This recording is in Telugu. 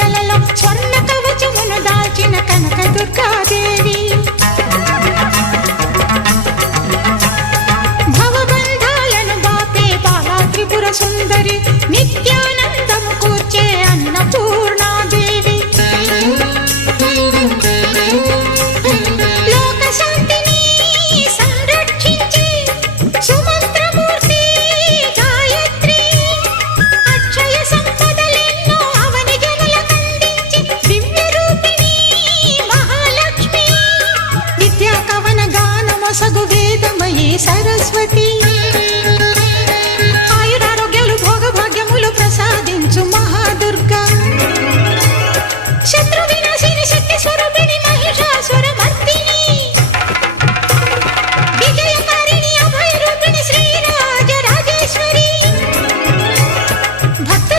పూజలలో స్వర్ణ కవచమును దాల్చిన కనక దుర్గాదేవి. భవబంధాలను బాపే బాలా త్రిపుర సుందరి, నిత్యానందము కూర్చే అన్నపూర్ణాదేవి. లోక శాంతిని సంరక్షించే సుమంత్రమూర్తి గాయత్రి. అక్షయ సంపదలెన్నో అవని జనులకందించి దివ్య రూపిణి మహాలక్ష్మి. విద్యా కవన గానమొసగు వేదమయీ సరస్వతి.